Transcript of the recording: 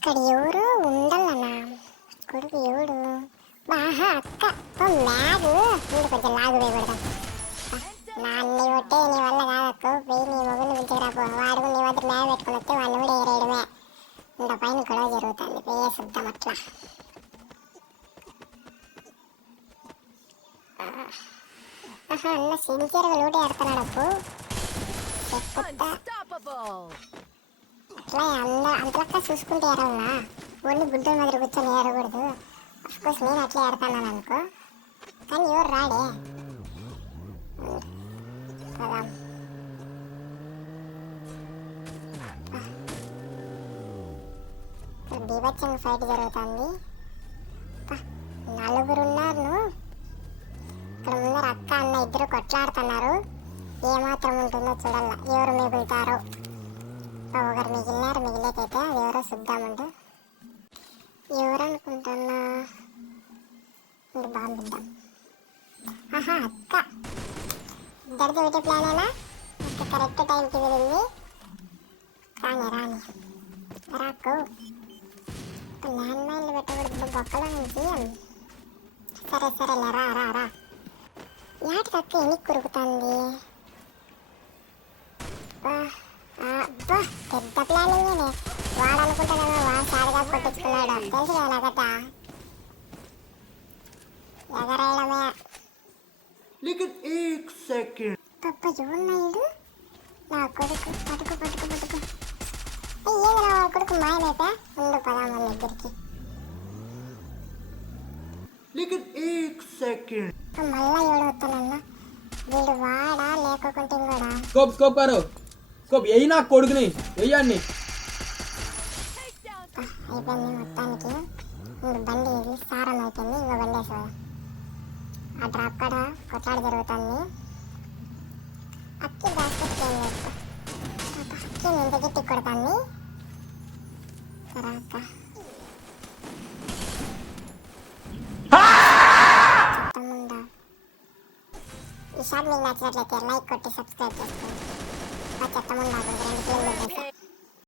ఇక్కడ ఎవరు ఉండాలన్నా కొడుకు ఎవడు బాహా అక్క మ్యాగు ముందు కొంచెం లాగు వేయకూడదాం. నాన్ని కొట్టే నీ వల్ల కాదక్క పోయి నీ మొగుడిని పిలిచిరాపో. వాడు నీ వద్ద మ్యాగ్ పెట్టుకుని వస్తే వాడిని కూడా ఏరేయడమే. ఇంత పైన గొడవ జరుగుతుంది వేసేద్దాం అట్లా. అన్న సిన్సియర్గా లూటే ఆడుతున్నాడు అప్పు అట్లా అంతలక్క చూసుకుంటే ఏరవునా ఓన్లీ గుడ్డల మాదిరి కూర్చొని ఏడకూడదు. అఫ్కోర్స్ నేను అట్లా ఆడుతున్నాను అనుకో, కానీ ఎవరు రాడే కదా. బీభత్సంగా ఫైట్ జరుగుతుంది. నలుగురు ఉన్నారు. ఇక్కడ ముందర అక్క అన్న ఇద్దరు కొట్లాడుతున్నారు. ఏమాత్రం ఉంటుందో చూడాల, ఎవరు మిగులుతారో. ఒకరు మిగిలినారు, మిగిలేకైతే అది ఎవరో చూద్దామంటూ. ఎవరు అనుకుంటున్నా బాగుందిద్దాం. ఆహా అక్క ఇద్దరిది ఒకటే ప్లానేనా? అక్క కరెక్ట్ టైంకి వెళ్ళింది. రాని రాని రాకు ల్యాండ్ మైన్లు పెట్టకూడదు బొక్కల నుంచి. సరే సరేలే రా రా రా. యాటికి అక్క ఎనికి కురుకుతుంది? అబ్బా పెద్ద ప్లానింగ్. వాడు అనుకుంటాడేమో వాడు సారిగా కొట్టించుకున్నాడు. తెలుసు కదా నాకట ఎగరేయడమే. పప్ప చూడన్నాడు నా కొడుకు. పట్టుకు పట్టుకు పట్టుకు. ఏంది నా కొడుకు మాయమైపా. ముందు పదా మన దగ్గరికి. మళ్ళా ఎవడవుతానన్నా వీడు వాడా లేకుంటే ఇంకోడా? స్కోప్ స్కోప్ కారు స్కోప్ ఎయ్యి నా కొడుకుని వెయ్యండి. అయిపోయింది మొత్తానికి. బండి ఇది సారం అయిపోయింది. ఇంకో బండి వేసా. ఆ డ్రాప్ కాడ కొట్లాడ జరుగుతుంది. అక్కి బాస్కెట్ ఏం లేదు. అక్కి ఎంత గట్టి కొడుతుంది. సరే అక్క చెప్తాముందా. ఈ షాట్ మీకు నచ్చినట్లయితే లైక్ కొట్టి సబ్స్క్రైబ్ చేసుకోండి. చెప్తాముందా 2 కిలోలు